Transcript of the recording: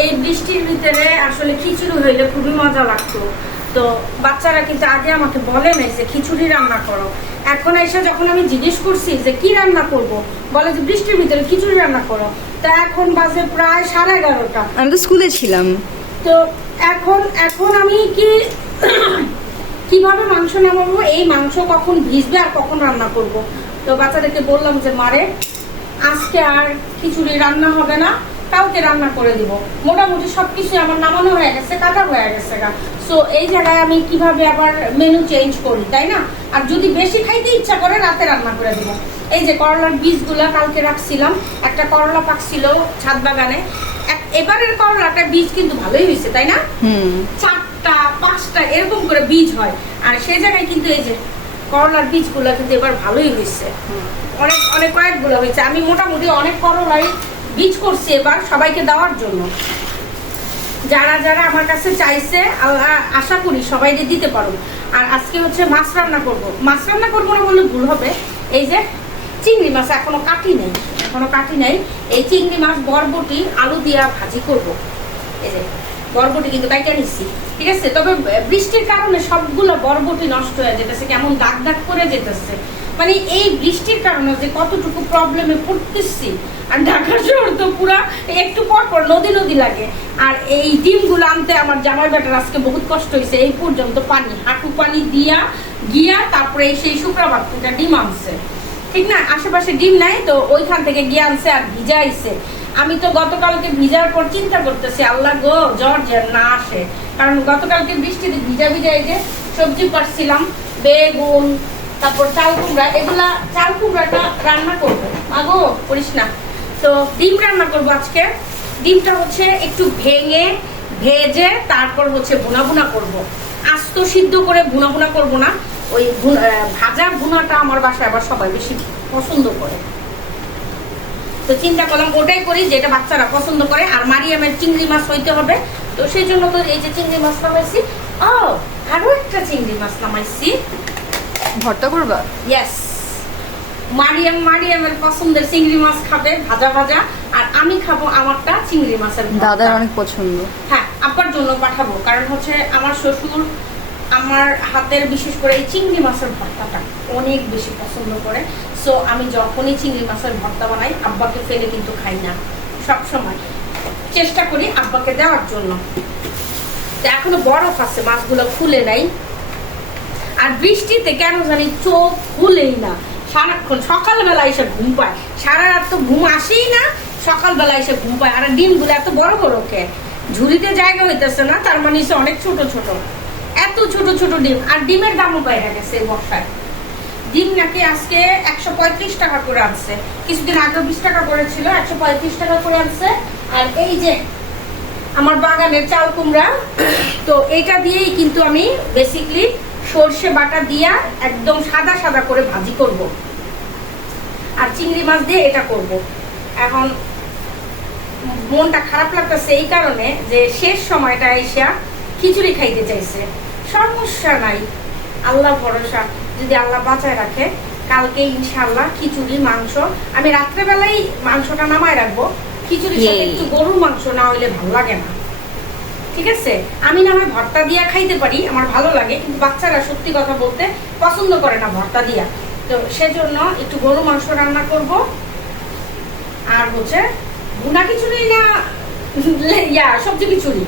এই বৃষ্টির ভিতরে আসলে খিচুড়ি হইলে খুবই মজা লাগতো। তো বাচ্চারা কিন্তু আগে আমাকে বলে নাই যে খিচুড়ি রান্না করো। এখন এসে যখন আমি জিজ্ঞেস করছি যে কি রান্না করব, বলে যে বৃষ্টির ভিতরে খিচুড়ি রান্না করো। তো এখন বাজে প্রায় 11:30। আমি তো স্কুলে ছিলাম। তো এখন এখন আমি কিভাবে মাংস নামাবো, এই মাংস কখন ভিজবে আর কখন রান্না করব। তো বাচ্চাদেরকে বললাম যে মারে আজকে আর খিচুড়ি রান্না হবে না, কাউকে রান্না করে দিব। মোটামুটি সবকিছু আমার নামানো হয়ে গেছে, কাটা হয়ে গেছে গা। সো এই জায়গায় আমি কিভাবে আবার মেনু চেঞ্জ করি, তাই না? আর যদি বেশি খাইতে ইচ্ছা করে রাতে রান্না করে দিব। এই যে করলার বীজগুলা কালকে রাখছিলাম, একটা করলা পাকছিল ছাদ বাগানে। এবারের করলাটা বীজ কিন্তু ভালোই হয়েছে, তাই না? 4টা 5টা এরকম করে বীজ হয়। আর সেই জায়গায় কিন্তু এই যে করলার বীজগুলো কিন্তু এবার ভালোই হয়েছে, অনেক অনেক কয়েকগুলো হয়েছে। আমি মোটামুটি অনেক করলাই বীজ করছি এবার সবাইকে দেওয়ার জন্য। যারা যারা আমার কাছে চাইছে আশা করি সবাই দিতে পারো। আর আজকে হচ্ছে মাছ রান্না করবো। মাছ রান্না করবো না বলে ভুল হবে। এই যে চিংড়ি মাছ এখনো কাটি নাই। এই চিংড়ি মাছ বরবটি আলু দিয়া ভাজি করব। এই যে বরবটি কিন্তু কাইটা নিচ্ছি, ঠিক আছে? তবে বৃষ্টির কারণে সবগুলো বরবটি নষ্ট হয়ে যেতেছে, কেমন দাগ দাগ করে যেতেছে। মানে এই বৃষ্টির কারণে যে কতটুকু প্রবলেমে পড়তেছি। আর ঢাকা শহর তো পুরা একটু পর পর নদী লাগে। আর এই ডিমগুলো আনতে আমার জামাই বেটার আজকে বহুত কষ্ট হয়েছে। এই পর্যন্ত পানি, হাঁটু পানি গিয়া তারপরে সেই শুক্রবার থেকে ডিম আনছে, ঠিক না? আশেপাশে ডিম নাই, তো ওইখান থেকে গিয়ে আনছে আর ভিজাইছে। আমি তো গতকালকে ভিজার পর চিন্তা করতেছি, আল্লাহ গো জ্বর যেন না আসে। কারণ গতকালকে বৃষ্টিতে ভিজা এই যে সবজি পাচ্ছিলাম, বেগুন, তারপর চাল কুমড়া, এগুলা চাল কুমড়াটা রান্না করবো। আগো করিস না। তো ডিম রান্না করবো আজকে। ডিমটা হচ্ছে একটু ভেজে তারপর হচ্ছে ভুনা করব। আস্ত সিদ্ধ করে ভুনা করব না, ওই ভাজা ভুনাটা আমার বাসায় আবার সবাই বেশি পছন্দ করে। তো চিন্তা করলাম ওটাই করি, যেটা বাচ্চারা পছন্দ করে। আর মারিয়ামের চিংড়ি মাছ হইতে হবে, তো সেই জন্য তো এই যে চিংড়ি মাছ নামাইছি। আরো একটা চিংড়ি মাছ নামাইছি। ভর্তা করবা? ইয়েস, মারিয়ামের পছন্দের চিংড়ি মাছ খাবে ভাজা, আর আমি খাবো আমারটা চিংড়ি মাছের ভর্তা। দাদার অনেক পছন্দ। হ্যাঁ, আব্বার জন্য পাঠাবো। কারণ হচ্ছে আমার শ্বশুর আমার হাতের বিশেষ করে এই চিংড়ি মাছের ভর্তাটা অনেক বেশি পছন্দ করে। সো আমি যখনই চিংড়ি মাছের ভর্তা বানাই আব্বাকে ফেলে কিন্তু খাই না, সব সময় চেষ্টা করি আব্বাকে দেওয়ার জন্য। এখনো বরফ আছে, মাছগুলো খুলে নাই। আর বৃষ্টিতে কেন জানি চোখ খুলেই না, সারাক্ষণ সকালবেলা এসে ঘুম পায়। সারা রাত তো ঘুম আসেই না, সকালবেলা এসে ঘুম পায়। আর ডিমগুলো এত বড় কে ঝুড়িতে জায়গা হইতেছে না, তার মানে অনেক ছোট এত ছোট ডিম। আর ডিমের দামও বাইরে গেছে বর্ষায়। ডিম নাকি আজকে 135 টাকা করে আনছে, কিছুদিন আগে 20 টাকা করেছিল, 135 টাকা করে আনছে। আর এই যে আমার বাগানের চাল কুমড়া, তো এটা দিয়েই কিন্তু আমি বেসিকলি সর্ষে বাটা দিয়া একদম সাদা করে ভাজি করব। আর চিংড়ি মাছ দিয়ে এটা করব। এখন মনটা খারাপ লাগতেছে এই কারণে যে শেষ সময়টা এসে খিচুড়ি খাইতে চাইছে। সমস্যা নাই, আল্লাহ ভরসা, যদি আল্লাহ বাঁচায় রাখে কালকে ইনশাআল্লাহ খিচুড়ি মাংস। আমি রাত্রেবেলাই মাংসটা নামায় রাখবো, খিচুড়ির সাথে একটু গরুর মাংস না হইলে ভালো লাগে না, ঠিক আছে? আমি না হয় ভর্তা দিয়া খাইতে পারি, আমার ভালো লাগে, কিন্তু বাচ্চারা সত্যি কথা বলতে পছন্দ করে না ভর্তা দিয়া। তো সেজন্য একটু গরু মাংস রান্না করব। আর হচ্ছে ভুনা খিচুড়ি না সবজি খিচুড়ি।